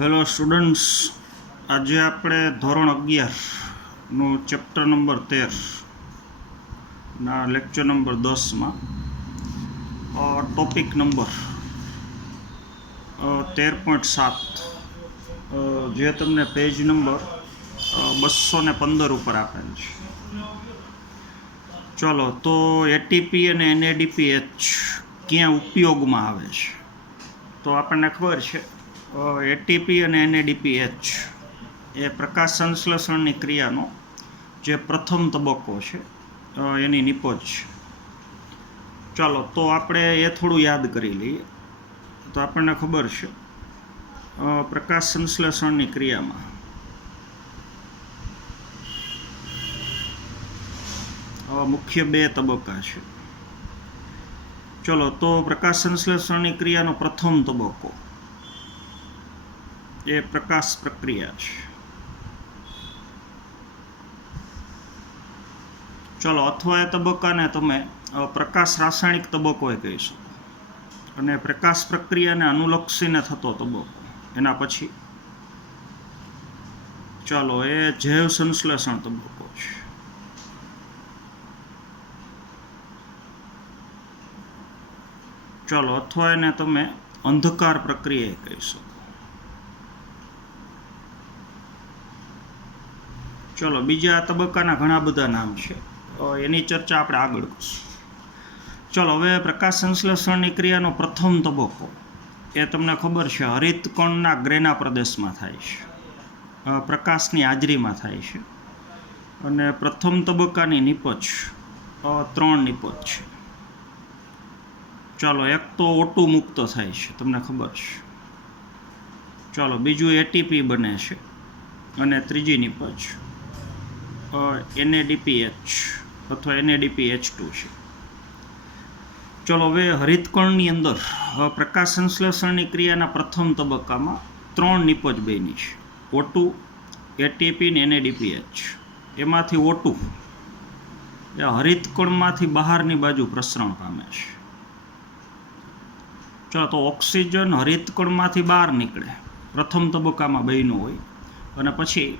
Hello students, આજે આપણે ધોરણ 11નું ચેપ્ટર નંબર 13 ના લેક્ચર નંબર 10માં ટોપિક નંબર 13.7 જે તમને પેજ નંબર 215 ઉપર આપેલ છે. ચલો, તો એટીપી અને એનએડીપીએચ ક્યાં ઉપયોગમાં આવે છે? તો આપણને ખબર છે એટીપી અને એનએડીપીએચ એ પ્રકાશ સંશ્લેષણની ક્રિયાનો જે પ્રથમ તબક્કો છે એની નિપજ છે. ચાલો, તો આપણે એ થોડું યાદ કરી લઈએ. તો આપણને ખબર છે પ્રકાશ સંશ્લેષણની ક્રિયામાં મુખ્ય બે તબક્કા છે. ચલો, તો પ્રકાશ સંશ્લેષણની ક્રિયાનો પ્રથમ તબક્કો એ પ્રકાશ પ્રક્રિયા છે. ચલો, અથવા એ તબક્કાને તમે પ્રકાશ રાસાયણિક તબક્કો કહી શકો, અને પ્રકાશ પ્રક્રિયાને અનુલક્ષીને થતો તબક્કો એના પછી ચાલો એ જૈવ સંશ્લેષણ તબક્કો છે. ચાલો, અથવા એને તમે અંધકાર પ્રક્રિયા કહી શકો. ચલો, બીજા તબક્કાના ઘણા બધા નામ છે, એની ચર્ચા આપણે આગળ કરીશું. ચલો, હવે પ્રકાશ સંશ્લેષણની ક્રિયાનો પ્રથમ તબક્કો એ તમને ખબર છે હરિતકણના ગ્રેના પ્રદેશમાં થાય છે, પ્રકાશની હાજરીમાં થાય છે. અને પ્રથમ તબક્કાની નિપજ 3 નિપજ છે. ચાલો, એક તો O2 મુક્ત થાય છે, તમને ખબર છે. ચાલો, બીજું એટીપી બને છે, અને ત્રીજી નિપજ NADPH અથવા NADPH2 છે. ચલો, હવે હરિતકણની અંદર પ્રકાશ સંશ્લેષણની ક્રિયાના પ્રથમ તબક્કામાં 3 નિપજ બની છે: O2, ATP અને NADPH. એમાંથી O2 એ હરિતકણમાંથી બહારની બાજુ પ્રસરણ પામે છે. ચાલો, તો ઓક્સિજન હરિતકણમાંથી બહાર નીકળે, પ્રથમ તબક્કામાં બન્યું હોય, અને પછી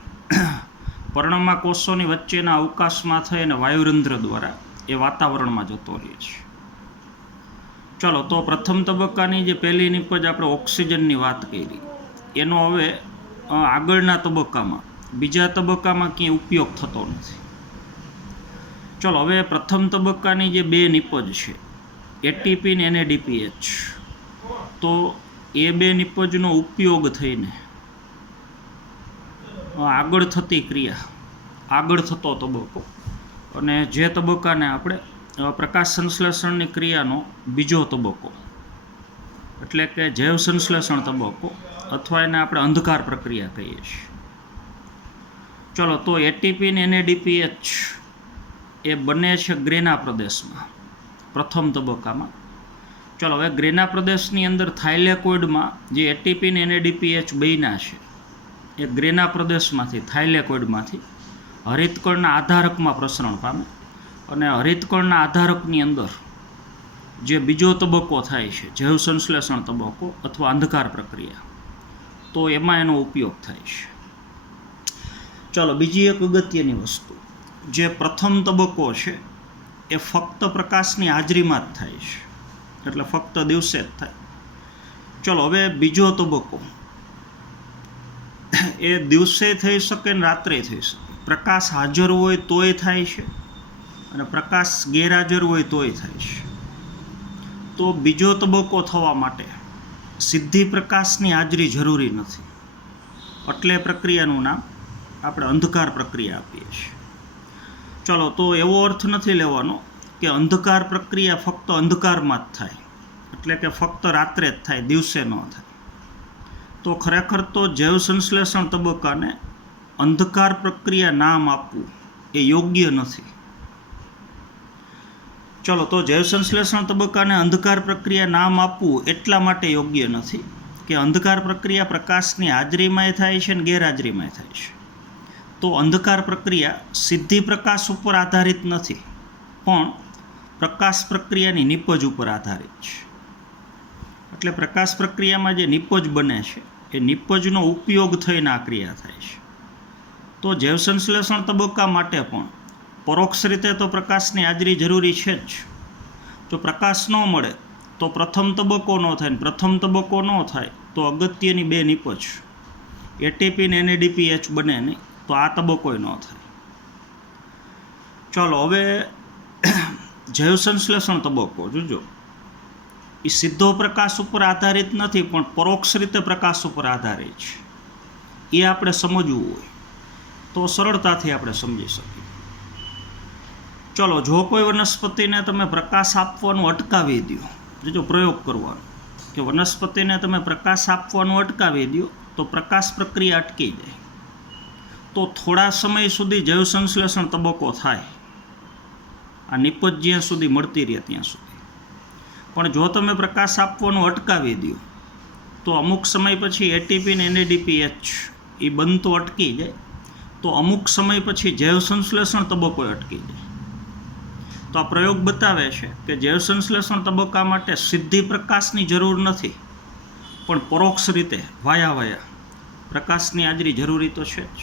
પર્ણમાં કોષોની વચ્ચેના અવકાશમાં થઈ અને વાયુરંધ્ર દ્વારા એ વાતાવરણમાં જતો રહે છે. ચાલો, તો પ્રથમ તબક્કાની જે પહેલી નિપજ આપણે ઓક્સિજનની વાત કરી, એનો હવે આગળના તબક્કામાં બીજા તબક્કામાં ક્યાંય ઉપયોગ થતો નથી. ચાલો, હવે પ્રથમ તબક્કાની જે બે નિપજ છે એટીપી અને NADPH, તો એ બે નિપજનો ઉપયોગ થઈને આગળ થતી ક્રિયા, આગળ થતો તબક્કો, અને જે તબક્કાને આપણે પ્રકાશ સંશ્લેષણની ક્રિયાનો બીજો તબક્કો એટલે કે જૈવ સંશ્લેષણ તબક્કો, અથવા એને આપણે અંધકાર પ્રક્રિયા કહીએ છીએ. ચલો, તો એટીપી અને NADPH એ બને છે ગ્રેના પ્રદેશમાં, પ્રથમ તબક્કામાં. ચલો, હવે ગ્રેના પ્રદેશની અંદર થાઇલેકોઇડમાં જે એટીપી અને NADPH બન્યા છે એ ગ્રેના પ્રદેશમાંથી, થાઇલેકોઇડમાંથી હરિતકણના આધારકમાં પ્રસરણ પામે, અને હરિતકણના આધારકની અંદર જે બીજો તબક્કો થાય છે જૈવ સંશ્લેષણ તબક્કો અથવા અંધકાર પ્રક્રિયા, તો એમાં એનો ઉપયોગ થાય છે. ચાલો, બીજી એક અગત્યની વસ્તુ, જે પ્રથમ તબક્કો છે એ ફક્ત પ્રકાશની હાજરીમાં જ થાય છે, એટલે ફક્ત દિવસે જ થાય. ચલો, હવે બીજો તબક્કો એ દિવસે થઈ શકે ને રાત્રે થઈ શકે. પ્રકાશ હાજર હોય તોય થાય છે, અને પ્રકાશ ગેરહાજર હોય તોય થાય છે. તો બીજો તબક્કો થવા માટે સીધી પ્રકાશની હાજરી જરૂરી નથી, એટલે પ્રક્રિયાનું નામ આપણે અંધકાર પ્રક્રિયા આપીએ છીએ. ચલો, તો એવો અર્થ નથી લેવાનો કે અંધકાર પ્રક્રિયા ફક્ત અંધકારમાં જ થાય, એટલે કે ફક્ત રાત્રે જ થાય, દિવસે ન થાય. તો ખરેખર તો જૈવ સંશ્લેષણ તબક્કાને અંધકાર પ્રક્રિયા નામ આપવું એ યોગ્ય નથી. ચલો, તો જૈવ સંશ્લેષણ તબક્કાને અંધકાર પ્રક્રિયા નામ આપવું એટલા માટે યોગ્ય નથી કે અંધકાર પ્રક્રિયા પ્રકાશની હાજરીમાંય થાય છે અને ગેરહાજરીમાંય થાય છે. તો અંધકાર પ્રક્રિયા સીધી પ્રકાશ ઉપર આધારિત નથી, પણ પ્રકાશ પ્રક્રિયાની નિપજ ઉપર આધારિત છે. એટલે પ્રકાશ પ્રક્રિયામાં જે નિપજ બને છે એ નિપજનો ઉપયોગ થઈને આ ક્રિયા થાય છે. તો જૈવસંશ્લેષણ તબક્કા માટે પણ પરોક્ષ રીતે તો પ્રકાશની હાજરી જરૂરી છે જ. જો પ્રકાશ ન મળે તો પ્રથમ તબક્કો ન થાય, ને પ્રથમ તબક્કો ન થાય તો અગત્યની બે નિપજ એટીપી ને NADPH બને નહીં, તો આ તબક્કો ન થાય. ચાલો હવે જૈવસંશ્લેષણ તબક્કો જોજો, એ સીધો પ્રકાશ ઉપર આધારિત નથી પણ પરોક્ષ રીતે પ્રકાશ ઉપર આધારિત છે. એ આપણે સમજવું હોય તો સરળતાથી આપણે સમજી શકીએ. ચલો, જો કોઈ વનસ્પતિને તમે પ્રકાશ આપવાનું અટકાવી દો, જો પ્રયોગ કરવાનો કે વનસ્પતિને તમે પ્રકાશ આપવાનું અટકાવી દો તો પ્રકાશ પ્રક્રિયા અટકી જાય, તો થોડા સમય સુધી જૈવસંશ્લેષણ તબક્કો થાય, આ નિપજ જ્યાં સુધી મળતી રહે ત્યાં સુધી. પણ જો તમે પ્રકાશ આપવાનું અટકાવી દો તો અમુક સમય પછી એટીપી ને NADPH એ બનતો અટકી જાય, તો અમુક સમય પછી જૈવસંશ્લેષણ તબક્કો અટકી જાય. તો આ પ્રયોગ બતાવે છે કે જૈવસંશ્લેષણ તબક્કા માટે સીધી પ્રકાશની જરૂર નથી, પણ પરોક્ષ રીતે વાયા પ્રકાશની હાજરી જરૂરી તો છે જ.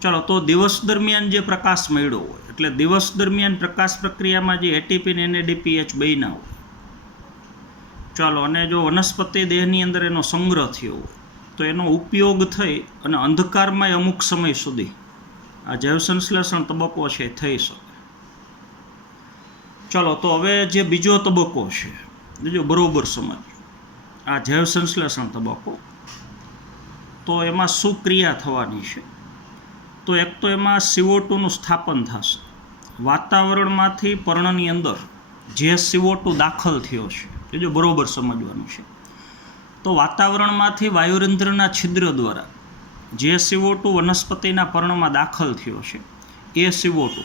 ચાલો, તો દિવસ દરમિયાન જે પ્રકાશ મળ્યો હોય, એટલે દિવસ દરમિયાન પ્રકાશ પ્રક્રિયામાં જે એટીપી ને NADPH બન્યા હોય, ચાલો, અને જો વનસ્પતિ દેહની અંદર એનો સંગ્રહ થયો હોય તો એનો ઉપયોગ થઈ અને અંધકારમાં અમુક સમય સુધી આ જૈવસંશ્લેષણ તબક્કો છે થઈ શકે. ચાલો, તો હવે જે બીજો તબક્કો છે જો બરોબર સમજો, આ જૈવસંશ્લેષણ તબક્કો, તો એમાં શું ક્રિયા થવાની છે? તો એક તો એમાં CO2નું સ્થાપન થશે. વાતાવરણમાંથી પર્ણની અંદર જે CO2 દાખલ થયો છે, જો બરોબર સમજવાનું છે, તો વાતાવરણમાંથી વાયુરંધ્રના છિદ્ર દ્વારા જે CO2 વનસ્પતિના પર્ણમાં દાખલ થયો છે એ CO2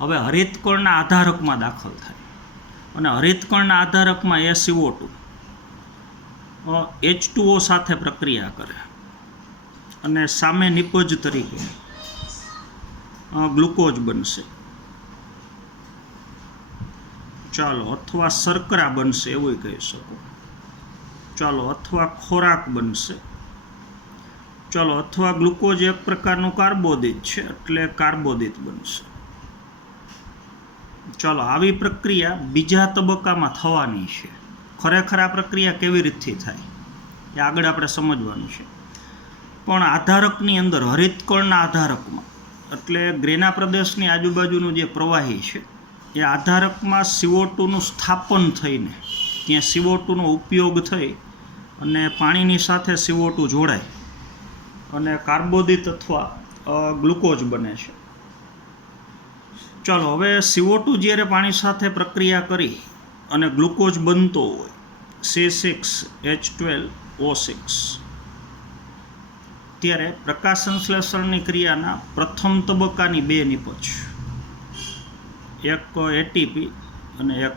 હવે હરિતકણના આધારકમાં દાખલ થાય, અને હરિતકણના આધારકમાં એ CO2 H2O સાથે પ્રક્રિયા કરે અને સામે નિપજ તરીકે ગ્લુકોઝ બનશે, ચાલો, અથવા શર્કરા બનશે એવું કહી શકો, ચાલો, અથવા ખોરાક બનશે, ચાલો, અથવા ગ્લુકોઝ એક પ્રકારનું કાર્બોદિત છે એટલે કાર્બોદિત બનશે. ચાલો, આવી પ્રક્રિયા બીજા તબક્કામાં થવાની છે. ખરેખર આ પ્રક્રિયા કેવી રીતથી થાય એ આગળ આપણે સમજવાનું છે. પણ આધારકની અંદર હરિતકણના આધારકમાં, એટલે ગ્રેના પ્રદેશની આજુબાજુનું જે પ્રવાહી છે એ આધારકમાં CO2નું સ્થાપન થઈને ત્યાં CO2નો ઉપયોગ થઈ અને પાણીની સાથે CO2 જોડાય અને કાર્બોદિત અથવા ગ્લુકોઝ બને છે. ચાલો, હવે CO2 જ્યારે પાણી સાથે પ્રક્રિયા કરી અને ગ્લુકોઝ બનતો હોય C6H12O6, ત્યારે પ્રકાશ સંશ્લેષણની ક્રિયાના પ્રથમ તબક્કાની બે નિપજ, એક એટીપી અને એક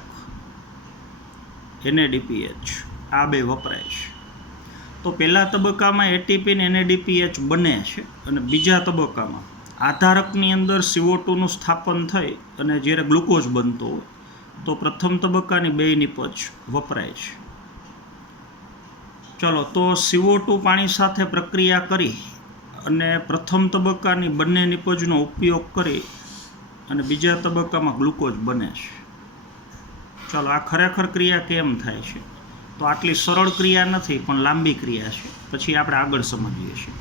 NADPH, આ બે વપરાય છે. તો પહેલા તબક્કામાં એટીપી ને NADPH બને છે અને બીજા તબક્કામાં આધારકની અંદર CO2નું સ્થાપન થઈ અને જ્યારે ગ્લુકોઝ બનતો હોય તો પ્રથમ તબક્કાની બે નિપજ વપરાય છે. ચલો, તો CO2 પાણી સાથે પ્રક્રિયા કરી અને પ્રથમ તબક્કાની બંને નિપજનો ઉપયોગ કરી અને બીજા તબક્કામાં ગ્લુકોઝ બને છે. ચાલો, આ ખરેખર ક્રિયા કેમ થાય છે? તો આટલી સરળ ક્રિયા નથી પણ લાંબી ક્રિયા છે, પછી આપણે આગળ સમજીએ છીએ.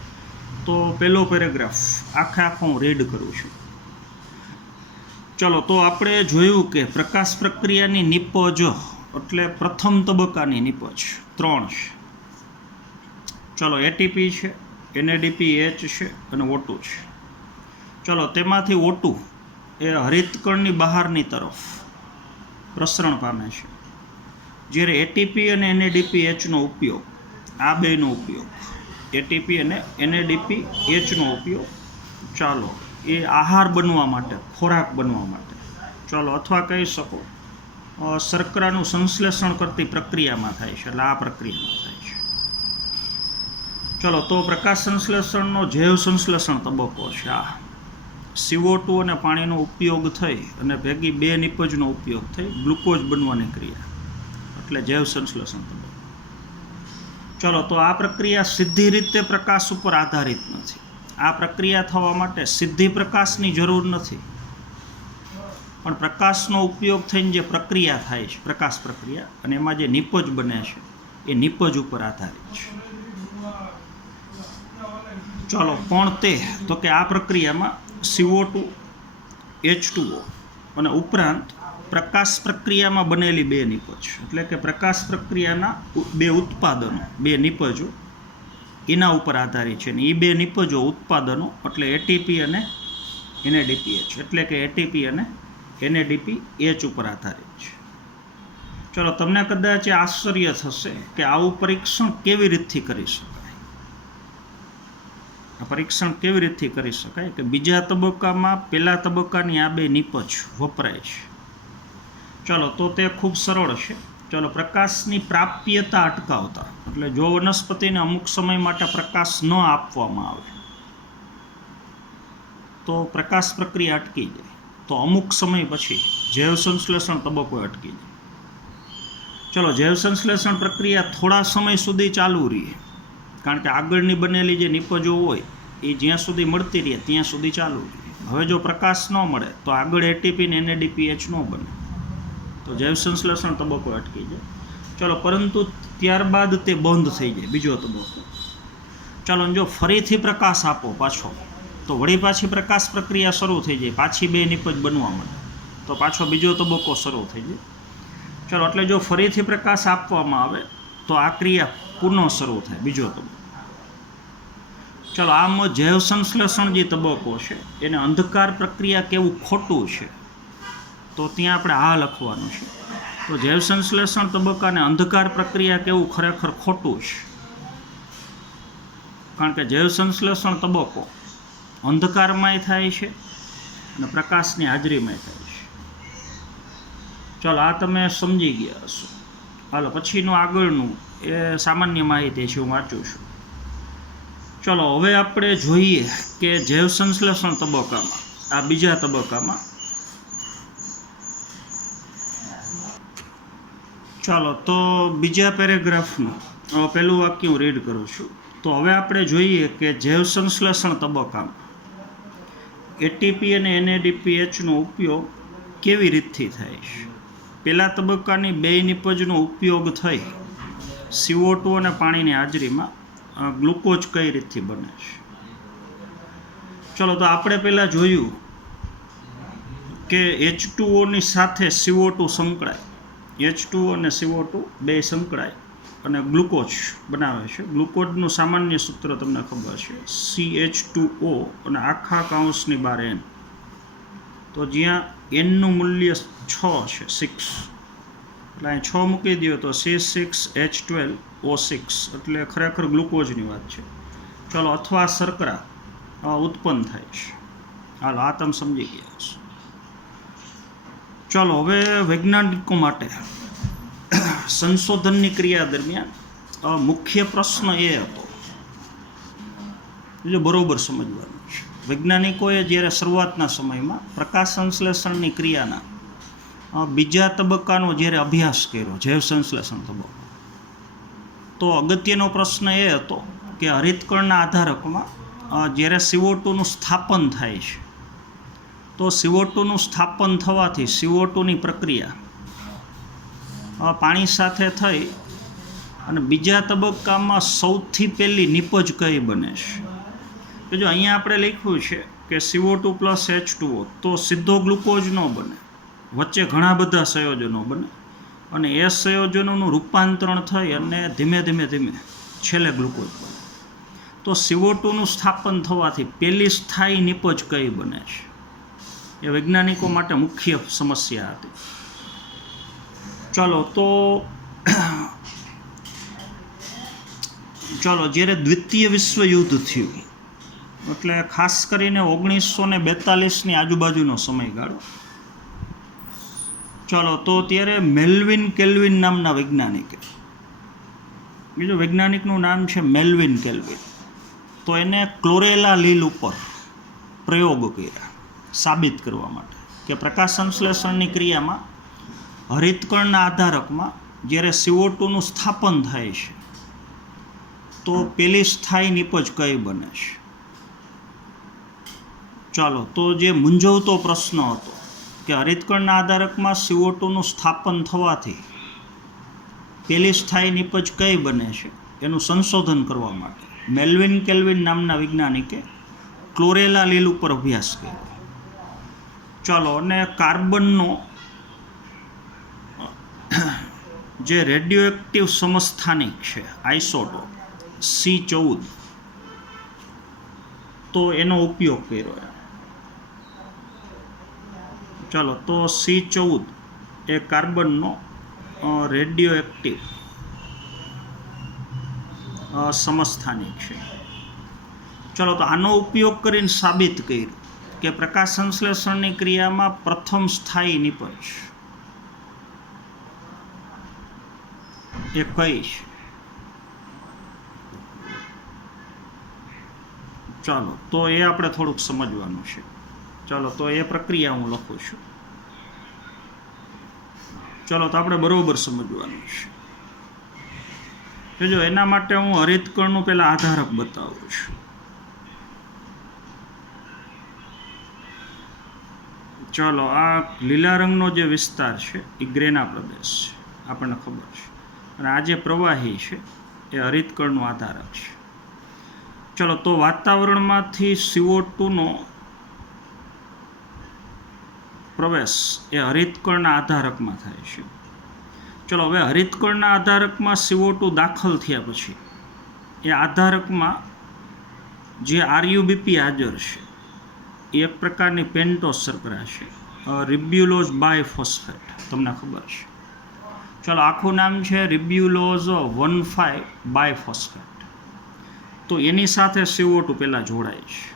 તો પહેલો પેરેગ્રાફ આખો હું રીડ કરું છું. ચલો, તો આપણે જોયું કે પ્રકાશ પ્રક્રિયાની નિપજ એટલે પ્રથમ તબક્કાની નિપજ 3 છે. ચલો, એટીપી છે, NADPH છે અને O2 છે. ચલો, તેમાંથી O2 એ હરિતકણની બહારની તરફ પ્રસરણ પામે છે, જ્યારે એટીપી અને NADPHનો ઉપયોગ, આ બેનો ઉપયોગ, એટીપી અને NADPHનો ઉપયોગ, ચાલો, એ આહાર બનવા માટે, ખોરાક બનવા માટે, ચાલો, અથવા કહી શકો શર્કરાનું સંશ્લેષણ કરતી પ્રક્રિયામાં થાય છે, એટલે આ પ્રક્રિયામાં થાય છે. ચલો, તો પ્રકાશ સંશ્લેષણનો જૈવ સંશ્લેષણ તબક્કો છે આ. CO2 અને પાણીનો ઉપયોગ થઈ અને ભેગી બે નિપજનો ઉપયોગ થઈ ગ્લુકોઝ બનવાની ક્રિયા, એટલે જૈવ સંશ્લેષણ તબક્કો. ચલો, તો આ પ્રક્રિયા સીધી રીતે પ્રકાશ ઉપર આધારિત નથી. આ પ્રક્રિયા થવા માટે સીધી પ્રકાશની જરૂર નથી, પણ પ્રકાશનો ઉપયોગ થઈને જે પ્રક્રિયા થાય છે, પ્રકાશ પ્રક્રિયા, અને એમાં જે નિપજ બને છે એ નિપજ ઉપર આધારિત છે. ચલો, પણ તે તો કે આ પ્રક્રિયામાં CO2, H2O અને ઉપરાંત પ્રકાશ પ્રક્રિયામાં બનેલી બે નિપજ, એટલે કે પ્રકાશ પ્રક્રિયાના બે ઉત્પાદનો, બે નિપજો એના ઉપર આધારિત છે. અને એ બે નિપજો ઉત્પાદનો એટલે એટીપી અને NADPH, એટલે કે એટીપી અને NADPH ઉપર આધારિત છે. ચલો, તમને કદાચ આશ્ચર્ય થશે કે આવું પરીક્ષણ કેવી રીતથી કરી શકાય. આ પરીક્ષણ કેવી રીતથી કરી શકાય કે બીજા તબક્કામાં પહેલા તબક્કાની આ બે નિપજ વપરાય છે. ચલો, તો તે ખૂબ સરળ છે. ચલો, પ્રકાશની પ્રાપ્યતા અટકાવતા, એટલે જો વનસ્પતિને અમુક સમય માટે પ્રકાશ ન આપવામાં આવે તો પ્રકાશ પ્રક્રિયા અટકી જાય, તો અમુક સમય પછી જૈવ સંશ્લેષણ તબક્કો અટકી જાય. ચલો, જૈવ સંશ્લેષણ પ્રક્રિયા થોડા સમય સુધી ચાલુ રહે, કારણ કે આગળની બનેલી જે નિપજો હોય એ જ્યાં સુધી મળતી રહે ત્યાં સુધી ચાલુ રહે. હવે જો પ્રકાશ ન મળે તો આગળ એટીપી ને NADPH ન બને, તો જૈવ સંશ્લેષણ તબક્કો અટકી જાય. ચલો, પરંતુ ત્યારબાદ તે બંધ થઈ જાય, બીજો તબક્કો. ચલો, જો ફરીથી પ્રકાશ આપો પાછો, તો વળી પાછી પ્રકાશ પ્રક્રિયા શરૂ થઈ જાય, પાછી બે નિપજ બનવા માંડે, તો પાછો બીજો તબક્કો શરૂ થઈ જાય. ચલો, એટલે જો ફરીથી પ્રકાશ આપવામાં આવે તો આ ક્રિયા પુનઃ શરૂ થાય, બીજો તબક્કો. ચલો, આમ જૈવ સંશ્લેષણ જે તબક્કો છે એને અંધકાર પ્રક્રિયા કેવું ખોટું છે, તો ત્યાં આપણે આ લખવાનું છે. તો જૈવ સંશ્લેષણ તબક્કાને અંધકાર પ્રક્રિયા કેવું ખરેખર ખોટું છે, કારણ કે જૈવ સંશ્લેષણ તબક્કો અંધકારમાંય થાય છે અને પ્રકાશની હાજરીમાંય થાય છે. ચલો, આ તમે સમજી ગયા હશો. હાલો, પછીનું આગળનું એ સામાન્ય માહિતી છે, હું વાંચું છું. ચલો, હવે આપણે જોઈએ કે જૈવ સંશ્લેષણ તબક્કામાં, આ બીજા તબક્કામાં, ચાલો, તો બીજા પેરેગ્રાફનું પહેલું વાક્ય હું રીડ કરું છું. તો હવે આપણે જોઈએ કે જૈવ સંશ્લેષણ તબક્કામાં એટીપી અને NADPHનો ઉપયોગ કેવી રીતથી થાય છે. પહેલા તબક્કાની બે નિપજનો ઉપયોગ થઈ CO2 અને પાણીની હાજરીમાં ગ્લુકોઝ કઈ રીતથી બને છે. ચલો, તો આપણે પહેલાં જોયું કે H2Oની સાથે CO2 સંકળાય, H2O અને CO2 બે સંકળાય અને ગ્લુકોઝ બનાવે છે. ગ્લુકોઝનું સામાન્ય સૂત્ર તમને ખબર છે, CH2O અને આખા કૌંસની બહાર N. તો જ્યાં Nનું મૂલ્ય 6 છે, 6, એટલે અહીં 6 મૂકી દો તો C6H12O6, એટલે ખરેખર ગ્લુકોઝની વાત છે. ચલો, અથવા શર્કરા ઉત્પન્ન થાય છે. હાલો, આ તમે સમજી ગયા છો. ચલો, હવે વૈજ્ઞાનિકો માટે સંશોધનની ક્રિયા દરમિયાન મુખ્ય પ્રશ્ન એ હતો, જો બરોબર સમજવાનું છે. વૈજ્ઞાનિકોએ જ્યારે શરૂઆતના સમયમાં પ્રકાશ સંશ્લેષણની ક્રિયાના બીજા તબક્કાનો જ્યારે અભ્યાસ કર્યો, જૈવ સંશ્લેષણ તબક્કો, તો અગત્યનો પ્રશ્ન એ હતો કે હરિતકણના આધારકમાં જ્યારે CO2નું સ્થાપન થાય છે, તો CO2નું સ્થાપન થવાથી CO2ની પ્રક્રિયા પાણી સાથે થઈ અને બીજા તબક્કામાં સૌથી પહેલી નિપજ કઈ બને છે. કે જો અહીંયા આપણે લખ્યું છે કે CO2 + H2O, તો સીધો ગ્લુકોઝ ન બને, વચ્ચે ઘણા બધા સંયોજનો બને અને એ સંયોજનોનું રૂપાંતરણ થઈ અને ધીમે ધીમે છેલ્લે ગ્લુકોઝ બને. તો CO2નું સ્થાપન થવાથી પહેલી સ્થાયી નિપજ કઈ બને છે, એ વૈજ્ઞાનિકો માટે મુખ્ય સમસ્યા હતી. ચલો, તો જ્યારે દ્વિતીય વિશ્વયુદ્ધ થયું, એટલે ખાસ કરીને 1942ની આજુબાજુનો સમયગાળો. ચલો, તો ત્યારે મેલ્વિન કેલ્વિન નામના વૈજ્ઞાનિકે, બીજું વૈજ્ઞાનિકનું નામ છે મેલ્વિન કેલ્વિન, તો એને ક્લોરેલા લીલ ઉપર પ્રયોગ કર્યા સાબિત કરવા માટે કે પ્રકાશ સંશ્લેષણની ક્રિયામાં હરિતકણના આધારકમાં જ્યારે CO2નું સ્થાપન થાય છે, તો પેલી સ્થાયી નિપજ કઈ બને છે? ચાલો, તો જે મૂંઝવતો પ્રશ્ન હતો કે હરિતકણના આધારકમાં CO2 નું સ્થાપન થવાથી પેલી સ્થાયી નિપજ કઈ બને છે એનું સંશોધન કરવા માટે મેલ્વિન કેલ્વિન નામના વૈજ્ઞાનિકે ક્લોરેલા લીલ ઉપર અભ્યાસ કર્યો. ચાલો, અને કાર્બનનો જે રેડિયોએક્ટિવ સમસ્થાનિક છે આઇસોટોપ C14, તો એનો ઉપયોગ કર્યો. ચાલો, તો C14 એ કાર્બનનો રેડિયોએક્ટિવ સમસ્થાનિક છે. ચલો, તો આનો ઉપયોગ કરીને સાબિત કર્યું કે પ્રકાશ સંશ્લેષણની ક્રિયામાં પ્રથમ સ્થાયી નિપજ એ કઈ છે? ચાલો, તો એ આપણે થોડુંક સમજવાનું છે. ચાલો, તો એ પ્રક્રિયા હું લખું છું. ચાલો, તો આપણે બરોબર સમજવાનું છે. જો એના માટે હું હરિતકણનું પહેલા આધારક બતાવું છું. ચાલો, આ લીલા રંગનો જે વિસ્તાર છે એ ગ્રેના પ્રદેશ છે, આપણને ખબર છે. અને આ જે પ્રવાહી છે એ હરિતકણનું આધારક છે. ચલો, તો વાતાવરણમાંથી CO2 નો પ્રવેશ એ હરિતકણના આધારકમાં થાય છે. ચલો, હવે હરિતકણના આધારકમાં CO2 દાખલ થયા પછી એ આધારકમાં જે RuBP હાજર છે એ એક પ્રકારની પેન્ટોસ શર્કરા છે, રિબ્યુલોઝ બાયફોસ્ફેટ, તમને ખબર છે. ચલો, આખું નામ છે રિબ્યુલોઝ 1,5 બાયફોસ્ફેટ. તો એની સાથે CO2 પહેલાં જોડાય છે.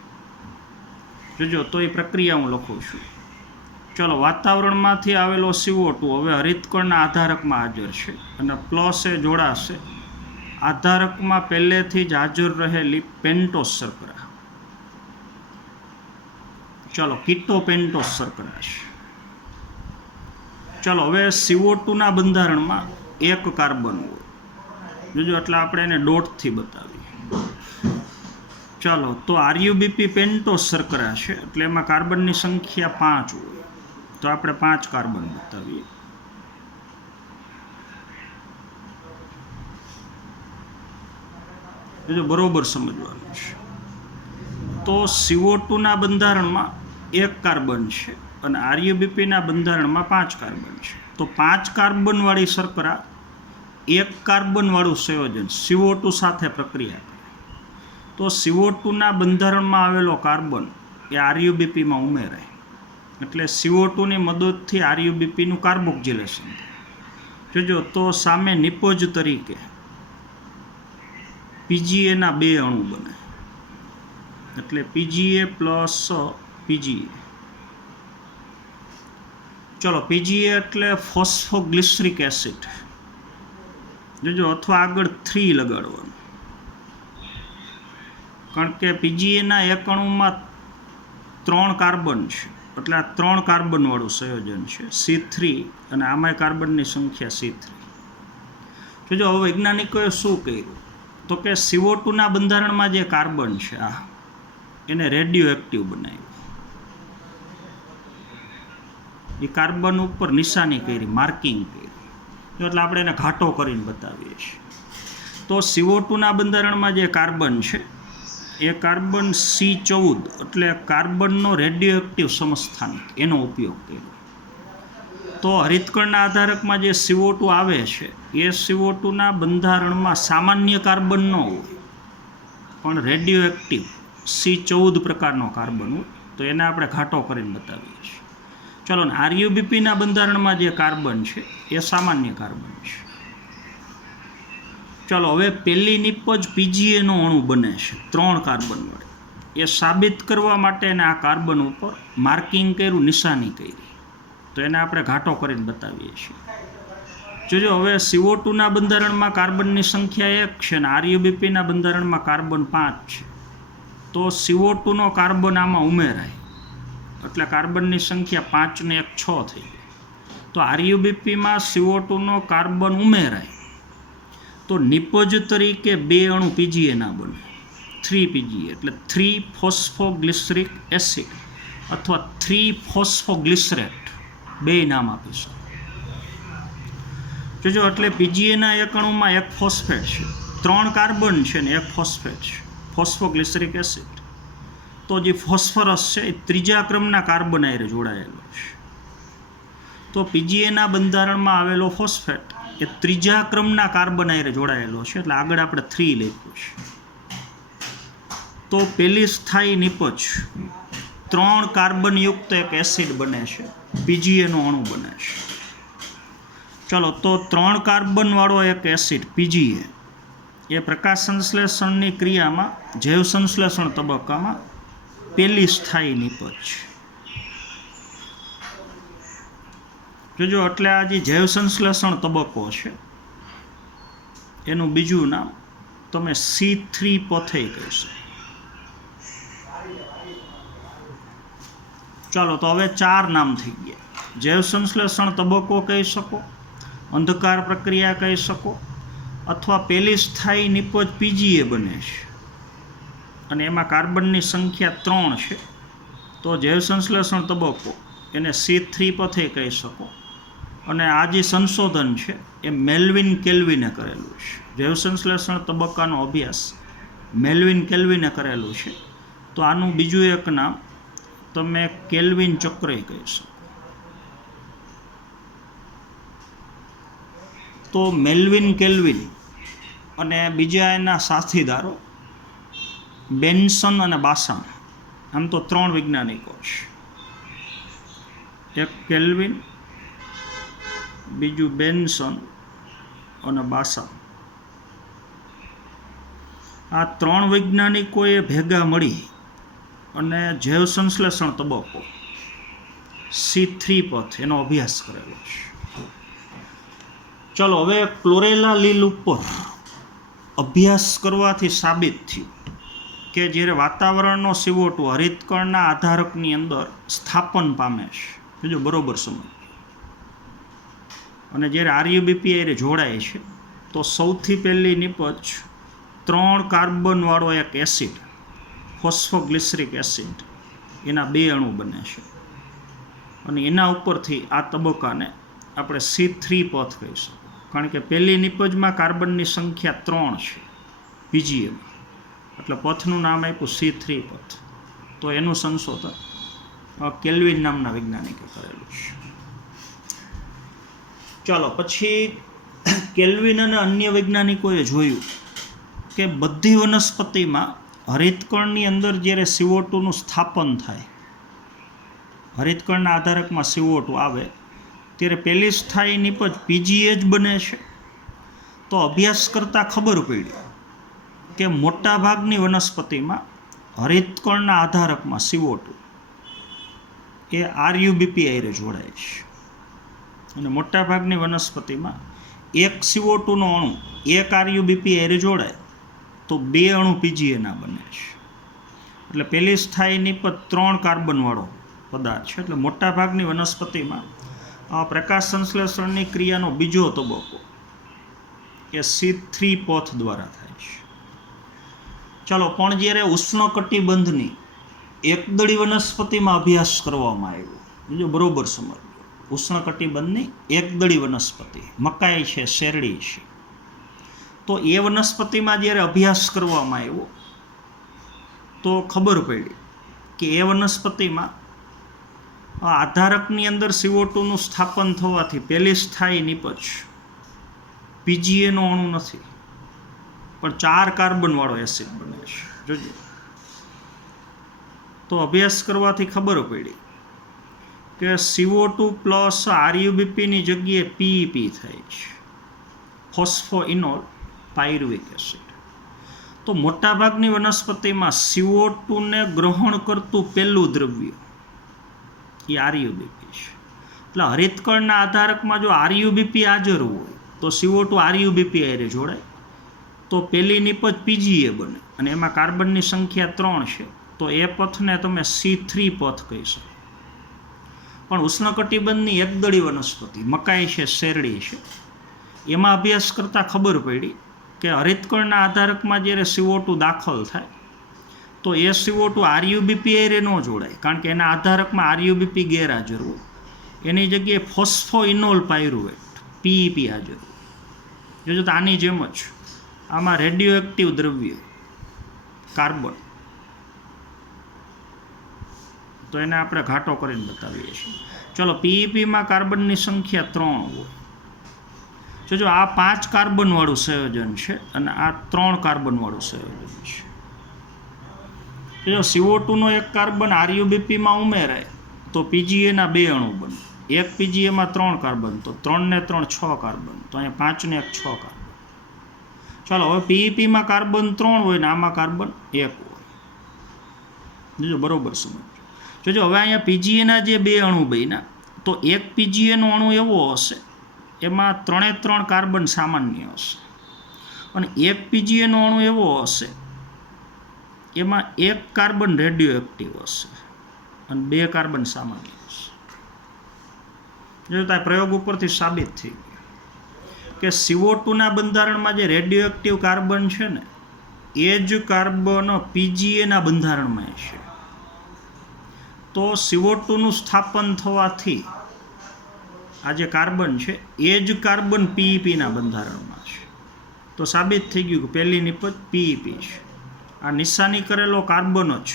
જોજો, તો એ પ્રક્રિયા હું લખું છું. ચલો, વાતાવરણમાંથી આવેલો CO2 હવે હરિતકણના આધારકમાં હાજર છે અને પ્લસ એ જોડાશે આધારકમાં પહેલેથી જ હાજર રહેલી પેન્ટોસ શર્કરા. ચલો, કીટોપેન્ટોસ શર્કરા છે. ચલો, હવે CO2 ના બંધારણમાં એક કાર્બન હોય. જોજો, એટલે આપણે એને ડોટથી બતાવીએ. ચાલો, તો RuBP પેન્ટોસ શર્કરા છે એટલે એમાં કાર્બનની સંખ્યા 5 હોય. તો આપણે 5 કાર્બન બતાવીએ. જો બરોબર સમજવાનું છે. તો CO2 ના બંધારણમાં એક કાર્બન છે અને RuBP ના બંધારણમાં 5 કાર્બન છે. તો 5 કાર્બનવાળી શર્કરા એક કાર્બનવાળું સંયોજન CO2 સાથે પ્રક્રિયા કરે. તો CO2 ના બંધારણમાં આવેલો કાર્બન એ RuBPમાં ઉમેરાય. એટલે CO2 ની મદદથી RuBP નું કાર્બોક્સિલેશન થાય. જોજો, તો સામે નિપજ તરીકે PGA ના 2 અણુ બને. એટલે PGA પ્લસ PGA. ચલો, PGA એટલે ફોસ્ફોગ્લિસરિક એસિડ. જોજો, અથવા આગળ 3 લગાડવાનું, કારણ કે PGA ના એક અણુમાં 3 કાર્બન છે એટલે આ 3 કાર્બનવાળું સંયોજન છે C3 અને આમાંય કાર્બનની સંખ્યા C3. જોજો, હવે વૈજ્ઞાનિકોએ શું કર્યું તો કે CO2 ના બંધારણમાં જે કાર્બન છે આ એને રેડિયો એક્ટિવ બનાવ્યું. એ કાર્બન ઉપર નિશાની કરી, માર્કિંગ કરી. એટલે આપણે એને ઘાટો કરીને બતાવીએ છીએ. તો CO2 ના બંધારણમાં જે કાર્બન છે એ કાર્બન C14 એટલે કાર્બનનો રેડિયોએક્ટિવ સમસ્થાનિક, એનો ઉપયોગ કર્યો. તો હરિતકણના આધારકમાં જે CO2 આવે છે એ CO2 ના બંધારણમાં સામાન્ય કાર્બન ન હોય પણ રેડિયોએક્ટિવ C14 પ્રકારનો કાર્બન હોય. તો એને આપણે ઘાટો કરીને બતાવીએ છીએ. ચલો, RuBP ના બંધારણમાં જે કાર્બન છે એ સામાન્ય કાર્બન છે. ચલો, હવે પહેલી નિપજ PGA નો અણુ બને છે 3 કાર્બન વડે. એ સાબિત કરવા માટે એને આ કાર્બન ઉપર માર્કિંગ કર્યું, નિશાની કરી. તો એને આપણે ઘાટો કરીને બતાવીએ છીએ. જોજો, હવે CO2 ના બંધારણમાં કાર્બનની સંખ્યા 1 છે અને RuBP ના બંધારણમાં કાર્બન 5 છે. તો CO2 નો કાર્બન આમાં ઉમેરાય એટલે કાર્બનની સંખ્યા 5 ને 1 6 થઈ ગઈ. તો RuBPમાં CO2 નો કાર્બન ઉમેરાય તો નિપજ તરીકે 2 અણુ પીજીએના બને, 3 પીજીએ, એટલે 3 ફોસ્ફોગ્લિસરિક એસિડ અથવા 3 ફોસ્ફોગ્લિસરેટ, 2 નામ આપી શકો. જોજો, એટલે પીજીએના એક અણુમાં 1 ફોસ્ફેટ છે, 3 કાર્બન છે ને 1 ફોસ્ફેટ છે, ફોસ્ફોગ્લિસરિક એસિડ. તો જે ફોસ્ફરસ છે એ ત્રીજા ક્રમના કાર્બન હારે જોડાયેલો છે. તો પીજીએના બંધારણમાં આવેલો ફોસ્ફેટ એ ત્રીજા ક્રમના કાર્બન હારે જોડાયેલો છે, એટલે આગળ આપણે 3 લખ્યું છે. તો પહેલી સ્થાયી નિપજ 3 કાર્બનયુક્ત એક એસિડ બને છે, પીજીએનો અણુ બને છે. ચલો, તો 3 કાર્બનવાળો એક એસિડ પીજીએ એ પ્રકાશ સંશ્લેષણની ક્રિયામાં જૈવ સંશ્લેષણ તબક્કામાં પહેલી સ્થાયી નિપજ. જોજો, એટલે આ જે જૈવ સંશ્લેષણ તબક્કો છે એનું બીજું નામ તમે C3 પથેય કહી શકો. ચાલો, તો હવે 4 નામ થઈ ગયા. જૈવ સંશ્લેષણ તબક્કો કહી શકો, અંધકાર પ્રક્રિયા કહી શકો, અથવા પહેલી સ્થાયી નિપજ પીજીએ બને છે અને એમાં કાર્બનની સંખ્યા 3 છે. તો જૈવ સંશ્લેષણ તબક્કો એને C3 પથેય કહી શકો. અને આ જે સંશોધન છે એ મેલ્વિન કેલ્વિને કરેલું છે. જૈવ સંશ્લેષણ તબક્કાનો અભ્યાસ મેલ્વિન કેલ્વિને કરેલું છે. તો આનું બીજું એક નામ તમે કેલ્વિન ચક્ર કહી શકો. તો મેલ્વિન કેલ્વિન અને બીજા એના સાથીદારો બેન્સન અને બાસન, આમ તો 3 વૈજ્ઞાનિકો છે. એક કેલ્વિન, બીજું બેન્સન અને બાસન. આ 3 વૈજ્ઞાનિકોએ ભેગા મળી અને જૈવ સંશ્લેષણ તબક્કો C3 પથ એનો અભ્યાસ કરેલો છે. ચલો, હવે ક્લોરેલા લીલ ઉપર અભ્યાસ કરવાથી સાબિત થયું કે જ્યારે વાતાવરણનો CO2 હરિતકણના આધારકની અંદર સ્થાપન પામે છે, જો બરોબર સમજ, અને જ્યારે આરયુબીપી હારે જોડાય છે તો સૌથી પહેલી નિપજ 3 કાર્બનવાળો એક એસિડ, ફોસ્ફોગ્લિસરિક એસિડ, એના 2 અણુ બને છે. અને એના ઉપરથી આ તબક્કાને આપણે C3 પથ કહીશું, કારણ કે પહેલી નિપજમાં કાર્બનની સંખ્યા 3 છે પીજીએમાં, એટલે પથનું નામ આપ્યું C3 પથ. તો એનું સંશોધન કેલ્વિન નામના વૈજ્ઞાનિકે કરેલું છે. ચાલો, પછી કેલ્વિન અને અન્ય વૈજ્ઞાનિકોએ જોયું કે બધી વનસ્પતિમાં હરિતકણની અંદર જ્યારે CO2નું સ્થાપન થાય, હરિતકણના આધારકમાં CO2 આવે ત્યારે પહેલી સ્થાયી નિપજ પીજીએ જ બને છે. તો અભ્યાસ કરતાં ખબર પડી કે મોટાભાગની વનસ્પતિમાં હરિતકણના આધારકમાં CO2 એ આરયુબીપી હારે જોડાય છે. અને મોટાભાગની વનસ્પતિમાં એક CO2નો અણુ એક આરયુબીપી હારે જોડાય તો 2 અણુ પીજીએના બને છે. એટલે પહેલી સ્થાયી નિપજ 3 કાર્બનવાળો પદાર્થ છે. એટલે મોટાભાગની વનસ્પતિમાં પ્રકાશ સંશ્લેષણની ક્રિયાનો બીજો તબક્કો એ C3 પથ દ્વારા થાય છે. ચાલો, પણ જ્યારે ઉષ્ણકટિબંધની એકદળી વનસ્પતિમાં અભ્યાસ કરવામાં આવ્યો, બીજો બરોબર સમજો, ઉષ્ણકટિબંધની એકદળી વનસ્પતિ, મકાઈ છે, શેરડી છે, તો એ વનસ્પતિમાં જ્યારે અભ્યાસ કરવામાં આવ્યો તો ખબર પડી કે એ વનસ્પતિમાં આધારકની અંદર CO2નું સ્થાપન થવાથી પહેલી સ્થાયી નિપજ પીજીએનો અણુ નથી, પણ 4 કાર્બનવાળો એસિડ બને છે. જોજો, તો અભ્યાસ કરવાથી ખબર પડી કે CO2 પ્લસ આરયુબીપીની જગ્યાએ પીઈપી થાય છે, ફોસ્ફોઇનોલ પાયરુવિક એસિડ. તો મોટાભાગની વનસ્પતિમાં CO2ને ગ્રહણ કરતું પહેલું દ્રવ્ય એ આરયુબીપી છે. એટલે હરિતકણના આધારકમાં જો આરયુબીપી હાજર હોય તો CO2 આરયુબીપી હારે જોડાય તો પહેલી નિપજ પીજીએ બને, અને એમાં કાર્બનની સંખ્યા 3 છે. તો એ પથને તમે C3 પથ કહી શકો. પણ ઉષ્ણકટિબંધની એકદળી વનસ્પતિ, મકાઈ છે, શેરડી છે, એમાં અભ્યાસ કરતાં ખબર પડી કે હરિતકણના આધારકમાં જ્યારે CO2 દાખલ થાય તો એ CO2 RuBP એ ન જોડાય, કારણ કે એના આધારકમાં RuBP ગેરહાજર હોય. એની જગ્યાએ ફોસ્ફોઇનોલ પાયરુવેટ PEP હાજર હોય. જોજો તો આની જેમ જ આમાં રેડિયો એક્ટિવ દ્રવ્ય કાર્બન, તો એને આપણે ઘાટો કરીને બતાવીએ છીએ. ચલો, PEPમાં કાર્બનની સંખ્યા 3 હોય. જો આ 5 કાર્બનવાળું સંયોજન છે અને આ 3 કાર્બનવાળું સંયોજન છે. જો CO2નો એક કાર્બન RuBPમાં ઉમેરાય તો PGAના 2 અણુ બને. એક PGAમાં 3 કાર્બન, તો 3 ને 3 6 કાર્બન, તો અહીંયા 5 ને 1 6 કાર્બન. ચાલો, હવે PEPમાં કાર્બન 3 હોય ને આમાં કાર્બન 1 હોય. જોજો બરોબર સમજો. જોજો હવે અહીંયા PGAના જે 2 અણુ બન્યા, તો એક PGAનો અણુ એવો હશે એમાં 3 કાર્બન સામાન્ય હશે, અને એક PGAનો અણુ એવો હશે એમાં 1 કાર્બન રેડિયો એક્ટિવ હશે અને 2 કાર્બન સામાન્ય હશે. જો આ પ્રયોગ ઉપરથી સાબિત થઈ ગયું કે CO2ના બંધારણમાં જે રેડિયો એક્ટિવ કાર્બન છે ને એ જ કાર્બન PGAના બંધારણમાં છે. તો CO2નું સ્થાપન થવાથી આ જે કાર્બન છે એ જ કાર્બન PEPના બંધારણમાં છે. તો સાબિત થઈ ગયું કે પહેલી નિપજ PEP છે. આ નિશાની કરેલો કાર્બન જ